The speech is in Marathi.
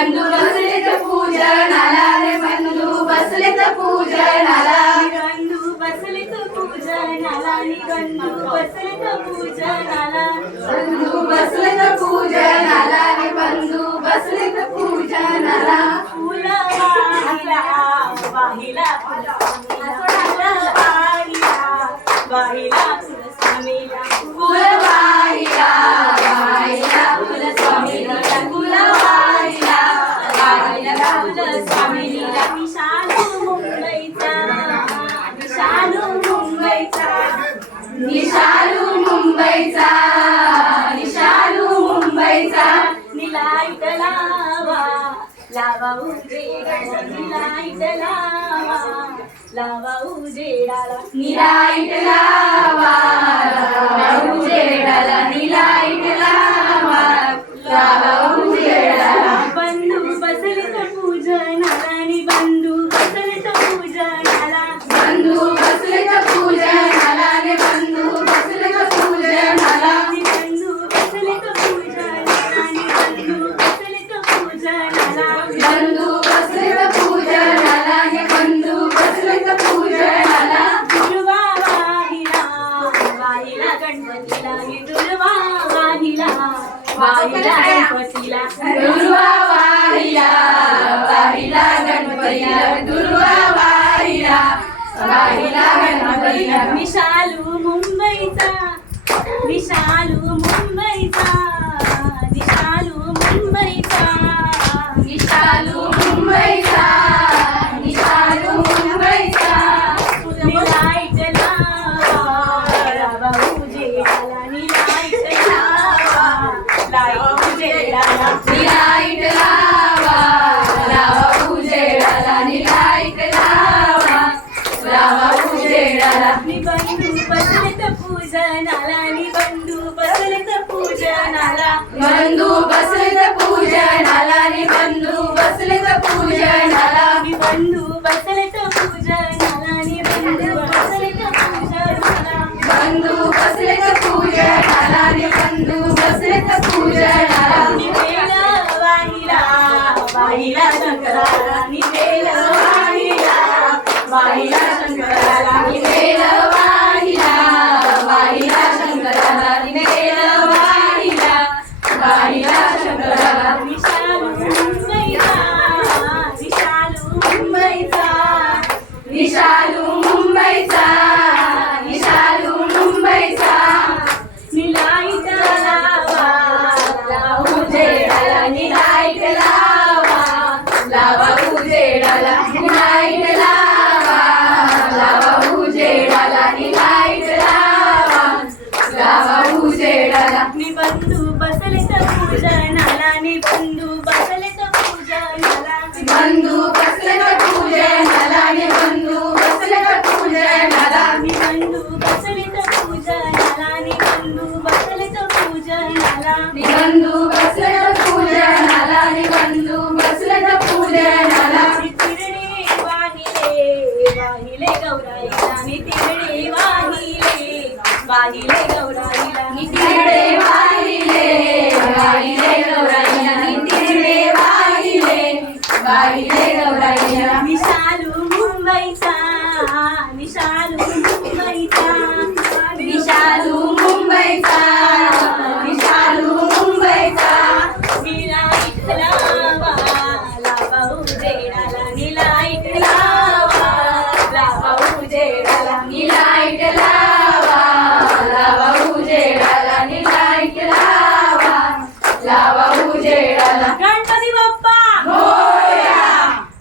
बंधू बसले तर पूजनाला रे बंधू बसले तर पूजनाला बंधू बसले तर बंधू बसले तर पूजनाला बंधू बसले तर रे बंधू बसले तर पूजनाला फुल वाहिला वाहिला वाहिला वाहिला फुल स्वामीला फुल वाहिला वाहिला फुल स्वामीला फुल वाहिला वाहिला फुल स्वामीला विशालू मुंबईचा विशालू मुंबईचा निशालू मुंबईचा निशालू मुंबईचा. निलाईट लावा लावा उजेडाला निलाईट लावा लावा उजेडाला. निलाईट लावा वाहिला गणपतीला दुर्वा वाहिला वाहिला गणपतीला दुर्वा वाहिला वाहिला गणपतीला विशालू मुंबईचा विशालू मुंबईचा बंधू बसले तर पूजनाला नि बंधू बसले तर पूजनाला बंधू बसले तर पूजनाला रे बंधू बसले तर पूजनाला नि बंधू बसले तर पूजनाला नि बंधू बसले तर पूजनाला बंधू बसले तर पूजनाला रे बंधू बसले तर पूजनाला नि बेल वाहिला वाहिला शंकराला नि बेल वाहिला वाहिला शंकराला नि वेल वाहिला वाहिला शंकराला वेल वाहिला वाहिला शंकराला विशालू मुंबईचा विशालू मुंबईचा निशालू मुंबईचा निशालू मुंबईचा. लावा लावू उजेडाला लावा. लावा उजेडाला लावा. लावा उजेडाला निलाईट लावा. लावा उजेडाला निबंधू बसले तर पूजनाला निबंधू बसले तर पूजनाला. बंधू वाहिले गौराईला. तिरडे वाहिले वाहिले गौराईला. तिरडे वाहिले वाहिले गौराईला. विशालू मुंबईचा विशालू मुंबईचा. विशालू मुंबईचा विशालू मुंबईचा. निलाईट लावा लावा उजेडाला निलाईट उजेडाला